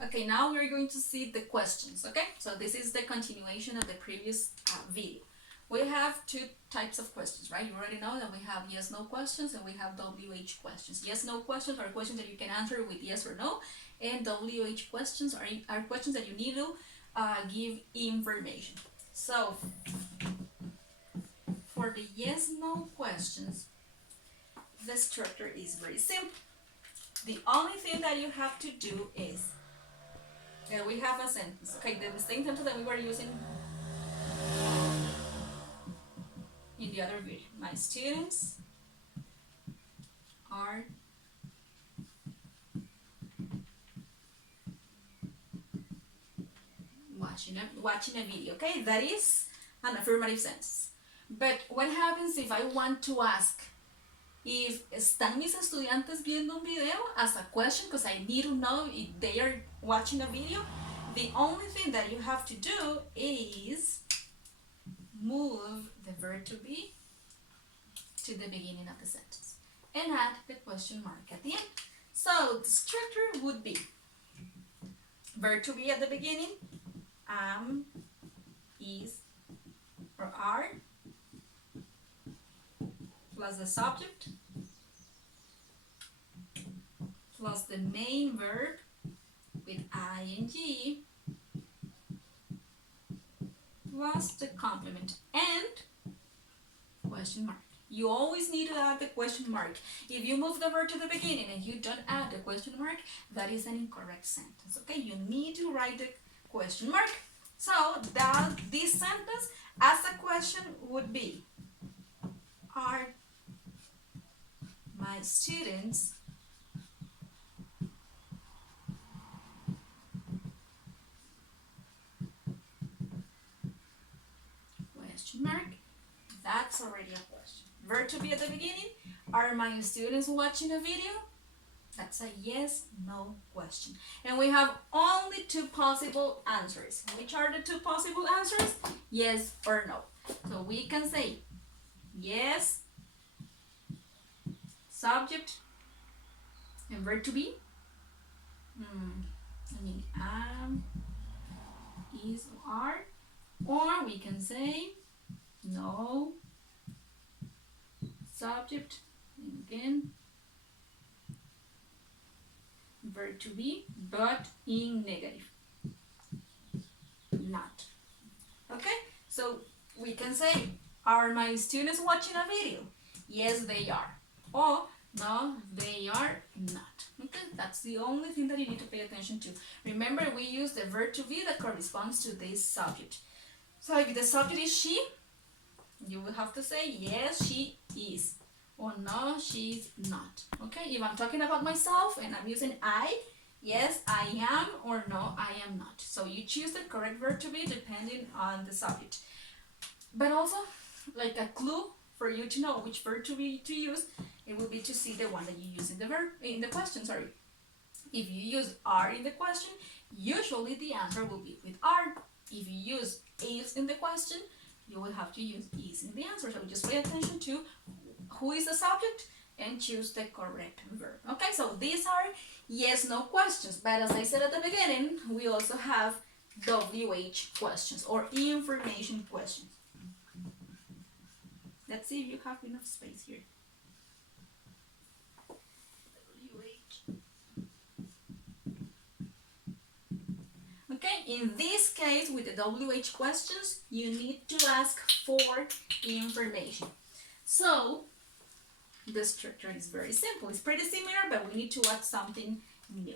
Okay, now we're going to see the questions, okay? So this is the continuation of the previous video. We have two types of questions, right? You already know that we have yes, no questions and we have WH questions. Yes, no questions are questions that you can answer with yes or no, and WH questions are questions that you need to give information. So for the yes, no questions, the structure is very simple. The only thing that you have to do is we have a sentence. Okay, the same sentence that we were using in the other video. My students are watching a video. Okay, that is an affirmative sentence. But what happens if I want to ask if están mis estudiantes viendo un video as a question, because I need to know if they are watching a video? The only thing that you have to do is move the verb to be to the beginning of the sentence and add the question mark at the end. So the structure would be verb to be at the beginning, am, is, or are, plus the subject, plus the main verb with ing, plus the complement and question mark. You always need to add the question mark. If you move the verb to the beginning and you don't add the question mark, that is an incorrect sentence. Okay, you need to write the question mark. So this sentence as a question would be, are my students question mark? That's already a question. Verb to be at the beginning, are my students watching a video? That's a yes, no question. And we have only two possible answers. Which are the two possible answers? Yes or no. So we can say yes, subject, and verb to be. Am, is, or are. Or we can say no, subject, and again, verb to be, but in negative. Not. Okay? So we can say, are my students watching a video? Yes, they are. Or no, they are not. Okay? That's the only thing that you need to pay attention to. Remember, we use the verb to be that corresponds to this subject. So if the subject is she, you will have to say yes, she is, or no, she's not. Okay, if I'm talking about myself and I'm using I, yes, I am, or no, I am not. So you choose the correct verb to be depending on the subject. But also, like a clue for you to know which verb to be to use, it will be to see the one that you use in the question. Sorry. If you use are in the question, usually the answer will be with are. If you use is in the question, you will have to use is in the answer. So just pay attention to who is the subject and choose the correct verb. Okay, so these are yes, no questions. But as I said at the beginning, we also have WH questions or information questions. Let's see if you have enough space here. Okay, in this case, with the WH questions, you need to ask for information. So, the structure is very simple. It's pretty similar, but we need to add something new.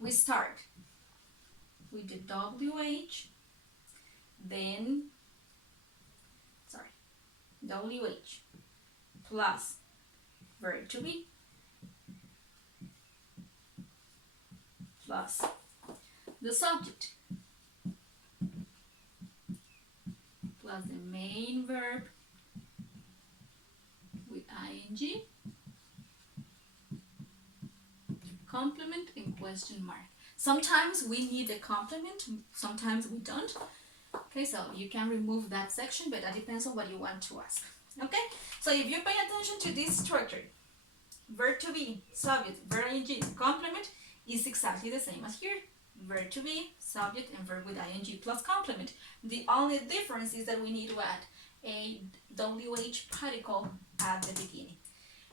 We start with the WH, then, WH plus verb to be plus the subject plus the main verb with ing, complement and question mark. Sometimes we need a complement, sometimes we don't. Okay, so you can remove that section, but that depends on what you want to ask. Okay, so if you pay attention to this structure, verb to be, subject, verb ing, complement, is exactly the same as here. Verb to be, subject, and verb with ing plus complement. The only difference is that we need to add a WH particle at the beginning.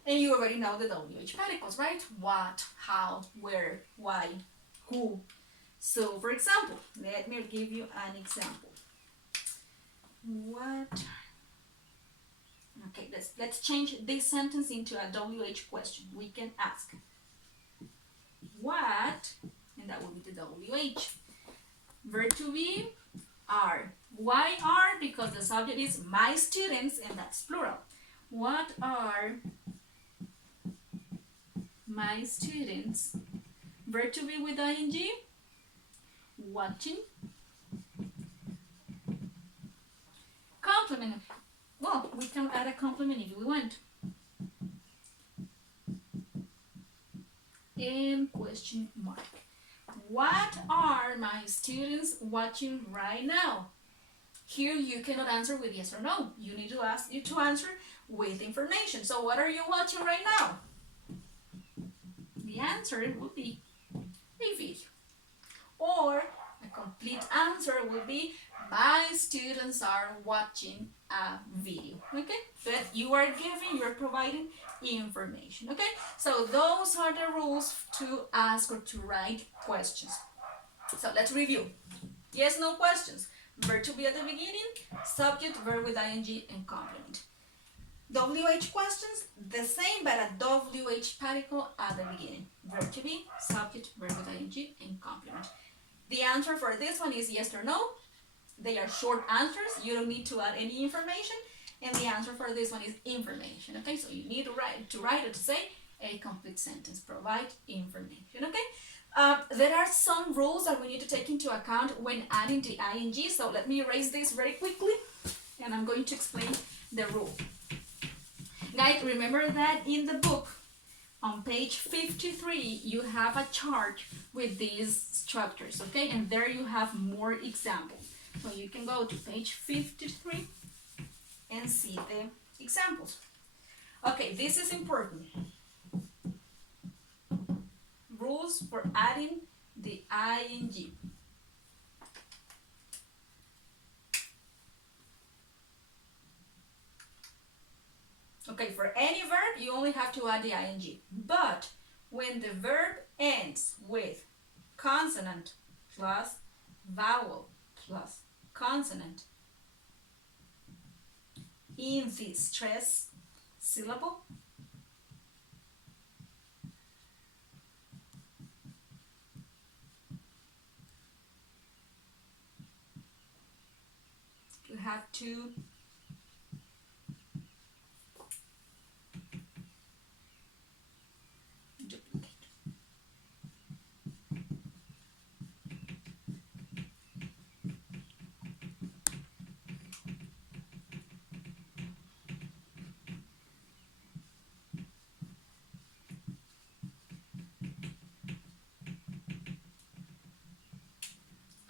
And you already know the WH particles, right? What, how, where, why, who. So, for example, let me give you an example. What? Okay, let's change this sentence into a WH question. We can ask, what, and that will be the WH. Verb to be, are. Why are? Because the subject is my students, and that's plural. What are my students? Verb to be with ing, watching. Complement. Well, we can add a complement if we want. And question mark. What are my students watching right now? Here you cannot answer with yes or no. You need to answer with information. So what are you watching right now? The answer would be a video. Or a complete answer would be my students are watching a video. Okay? But you're providing information. Okay? So those are the rules to ask or to write questions. So let's review. Yes, no questions. Verb to be at the beginning, subject, verb with ing, and complement. WH questions, the same, but a WH particle at the beginning. Verb to be, subject, verb with ing, and complement. The answer for this one is yes or no. They are short answers. You don't need to add any information. And the answer for this one is information. Okay, so you need to write or to say a complete sentence. Provide information. Okay. There are some rules that we need to take into account when adding the ing. So let me erase this very quickly, and I'm going to explain the rule. Guys, remember that in the book, on page 53, you have a chart with these structures, okay? And there you have more examples. So you can go to page 53 and see the examples. Okay, this is important. Rules for adding the ing. Okay, for any verb, you only have to add the ing. But when the verb ends with consonant plus vowel plus consonant in the stressed syllable, you have to duplicate.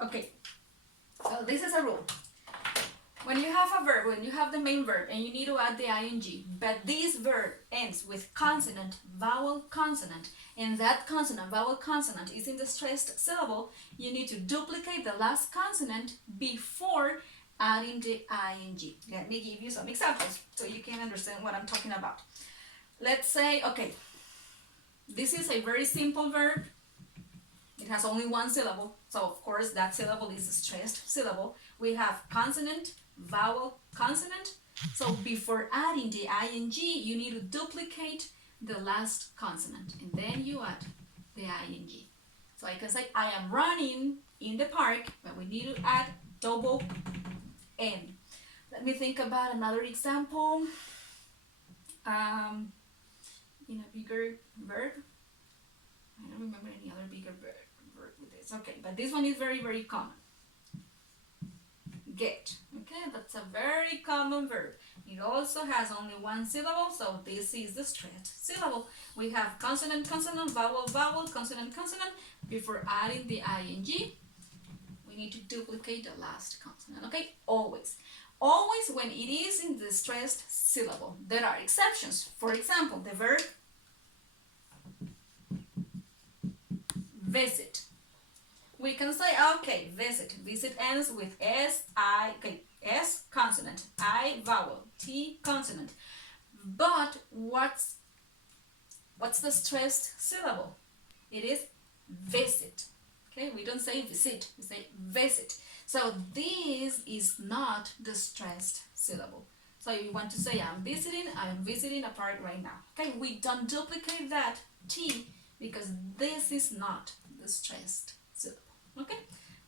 Okay, so this is a rule. When you have a verb, when you have the main verb and you need to add the ing, but this verb ends with consonant, vowel, consonant, and that consonant, vowel, consonant is in the stressed syllable, you need to duplicate the last consonant before adding the ing. Let me give you some examples so you can understand what I'm talking about. Let's say, okay, this is a very simple verb. It has only one syllable, so of course that syllable is a stressed syllable. We have consonant, vowel, consonant. So before adding the ing, you need to duplicate the last consonant, and then you add the ing. So I can say, I am running in the park, but we need to add double N. Let me think about another example. In a bigger verb. I don't remember any other bigger verb with this. Okay, but this one is very, very common. Get. Okay, that's a very common verb. It also has only one syllable, so this is the stressed syllable. We have consonant, consonant, vowel, vowel, consonant, consonant. Before adding the ing, we need to duplicate the last consonant. Okay, always. Always when it is in the stressed syllable. There are exceptions. For example, the verb visit. We can say, okay, visit. Visit ends with S consonant, I vowel, T consonant. But what's the stressed syllable? It is visit. Okay, we don't say visit, we say visit. So this is not the stressed syllable. So you want to say I'm visiting a park right now. Okay, we don't duplicate that T because this is not the stressed syllable. Okay,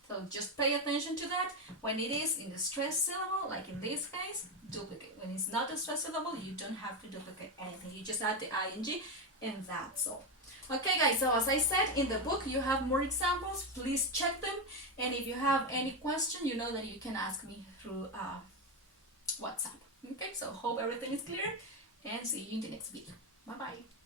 so just pay attention to that. When it is in the stressed syllable, like in this case, duplicate. When it's not a stressed syllable, you don't have to duplicate anything. You just add the ing and that's all. Okay guys, so as I said, in the book you have more examples. Please check them, and if you have any question, you know that you can ask me through WhatsApp. Okay, so hope everything is clear, and see you in the next video. Bye bye.